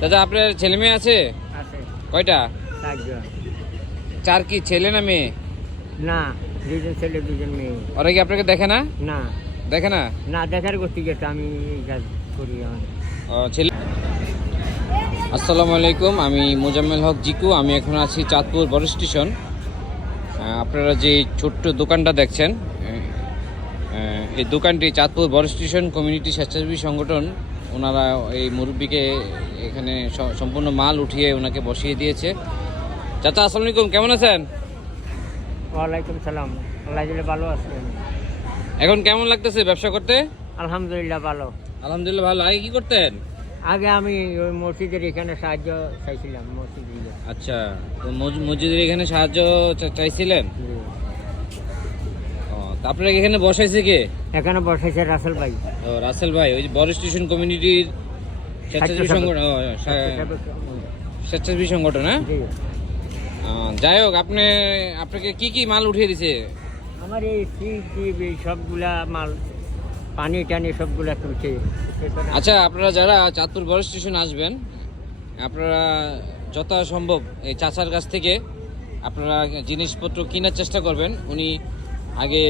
দাদা আপনার ছেলে মেয়ে আছে? কয়টা? চার কি ছেলে না মেয়ে? না দুজন ছেলে দুজন মেয়ে। ওরা কি আপনাকে দেখে না? না। দেখে না? না দেখার গতি গেছে আমি কাজ করি ছেলে আসসালামু আলাইকুম আমি মোজাম্মেল হক জিকু আমি এখন আছি চাঁদপুর বড় স্টেশন। আপনারা যে ছোট্ট দোকানটা দেখছেন এই দোকানটি চাঁদপুর বড় স্টেশন কমিউনিটি স্বেচ্ছাসেবী সংগঠন ওনারা এই মুরব্বীকে এখানে সম্পূর্ণ মাল উঠিয়ে ওনাকে বসিয়ে দিয়েছে। চাচা আসসালামু আলাইকুম কেমন আছেন? ওয়ালাইকুম সালাম। আল্লাহ ভালো আছেন এখন কেমন লাগতেছে ব্যবসা করতে? আলহামদুলিল্লাহ ভালো। আলহামদুলিল্লাহ ভালো। আগে কি করতেন? আগে আমি ওই মসজিদের এখানে সাহায্য চাইছিলাম মসজিদে আচ্ছা তো মসজিদের এখানে সাহায্য চাইছিলেন? আপনাকে এখানে বসাইছে কে? এখানে বসাইছে রাসেল ভাই। ও, রাসেল ভাই ওই যে বড় স্টেশন কমিউনিটির স্বেচ্ছাসেবী। সংগঠন স্বেচ্ছাসেবী সংগঠন হ্যাঁ? যাই হোক আপনি আপনাকে কি কি মাল উঠিয়ে দিছে? আমার এই টিভি সবগুলা মাল পানি টানি সবগুলা তুলছে আচ্ছা আপনারা যারা চাঁদপুর বড় স্টেশন আসবেন আপনারা যথাসম্ভব এই চাচার কাছ থেকে আপনারা জিনিসপত্র কেনার চেষ্টা করবেন। উনি আগে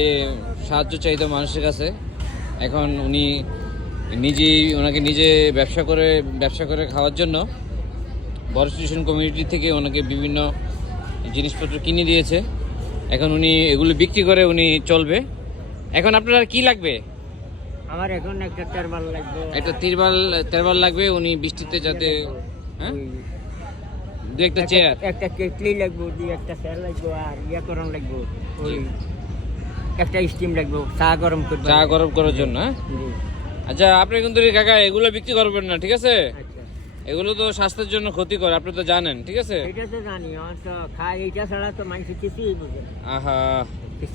সাহায্য চাইতো মানুষের কাছে। এখন উনি নিজেই ওনাকে নিজে ব্যবসা করে ব্যবসা করে খাওয়ার জন্য বড় স্টেশন কমিউনিটি থেকে ওনাকে বিভিন্ন জিনিসপত্র কিনে দিয়েছে। এখন উনি এগুলো বিক্রি করে উনি চলবে। এখন আপনার কি লাগবে? আমার এখন একটা টারমাল লাগবে। একটা তিরবাল তেরবাল লাগবে উনি বৃষ্টিতে যাতে হ্যাঁ? দু একটা চেয়ার একটা কেটলি লাগবে দুই একটা স্যার লাগবে আর ইয়া করন লাগবে ওই একটা স্টিম লাগবে চা গরম করবে। চা গরম করার জন্য হ্যাঁ? আচ্ছা আপনি কিন্তু কাকা এগুলো বিক্রি করবেন না ঠিক আছে? আচ্ছা। এগুলো তো স্বাস্থ্যের জন্য ক্ষতিকর আপনি তো জানেন ঠিক আছে? এটা তো জানি আমার তো খাই এইটা ছাড়া তো মানুষ কিছুই বুঝে আহা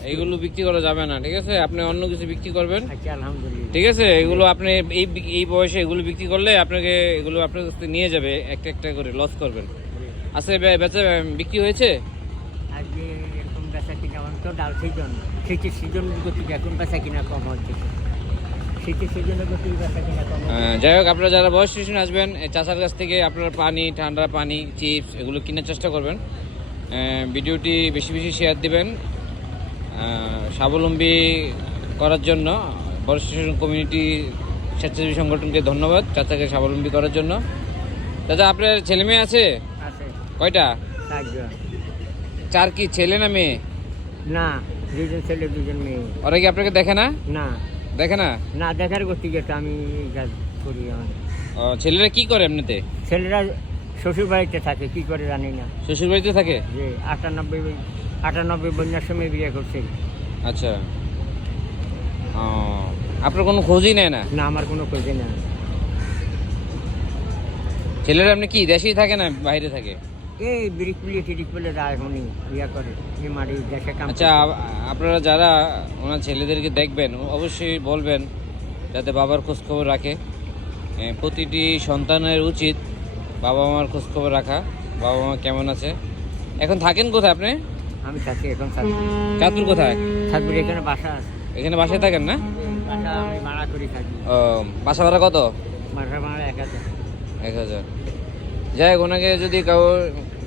এগুলো বিক্রি করা যাবে না ঠিক আছে? আপনি অন্য কিছু বিক্রি করবেন। আচ্ছা আলহামদুলিল্লাহ। ঠিক আছে? এগুলো আপনি এই এই বয়সে এগুলো বিক্রি করলে আপনাকে এগুলো আপনার কাছ থেকে নিয়ে যাবে একটা একটা করে লস করবেন। আছে বে- বেচা বিক্রি হয়েছে? আজকে কিনা তো ডাল সিজন শীতের সিজন গতি এখন বেচা কিনা কম হচ্ছে। শীতের সিজনের গতি বেচা কিনা কম হচ্ছে। যাই হোক আপনারা যারা বয়স স্টেশন আসবেন চাচার কাছ থেকে আপনার পানি ঠান্ডা পানি চিপস এগুলো কেনার চেষ্টা করবেন। আহ, ভিডিওটি বেশি বেশি শেয়ার দিবেন স্বাবলম্বী করার জন্য বয়স স্টেশন কমিউনিটি স্বেচ্ছাসেবী সংগঠনকে ধন্যবাদ চাচাকে স্বাবলম্বী করার জন্য। দাদা আপনার ছেলে মেয়ে আছে? কয়টা? চার কি ছেলে না মেয়ে? না দুজন ছেলে দুজন মেয়ে। ওরা কি আপনাকে দেখে না? না। দেখে না? না দেখার গতি গেছে আমি এই কাজ করি ও, ছেলেরা কি করে এমনিতে? ছেলেরা শ্বশুর বাড়িতে থাকে কি করে জানি না। শ্বশুর বাড়িতে থাকে? যে আটানব্বই আটানব্বই বন্যার সময় বিয়ে করছে। আচ্ছা। ও, আপনার কোনো খোঁজই নেয় না? না আমার কোনো খোঁজে না। ছেলেরা আপনি কি দেশেই থাকে না বাইরে থাকে? এই ব্রিক পুলিয়ে টিরিক পুলে যায় এখনই ইয়া করে এই মাটি দেশে কাম আচ্ছা আপনারা যারা ওনার ছেলেদেরকে দেখবেন অবশ্যই বলবেন যাতে বাবার খোঁজখবর রাখে। প্রতিটি সন্তানের উচিত বাবা মার খোঁজখবর রাখা বাবা মা কেমন আছে। এখন থাকেন কোথায় আপনি? আমি থাকি এখন চাঁদপুর। কোথায়? থাকবি এখানে বাসা আছে। এখানে বাসায় থাকেন না? বাসা আমি ভাড়া করি থাকি। ও বাসা ভাড়া কত? বাসা ভাড়া এক হাজার। এক হাজার। যাই হোক ওনাকে যদি কাউ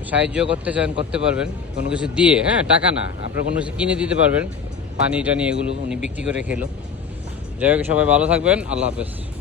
সাহায্য করতে চান, করতে পারবেন। কোনো কিছু দিয়ে হ্যাঁ টাকা না। আপনার কোনো কিছু কিনে দিতে পারবেন। পানি টানি এগুলো উনি বিক্রি করে খেলো। যাই হোক, সবাই ভালো থাকবেন। আল্লাহ হাফেজ।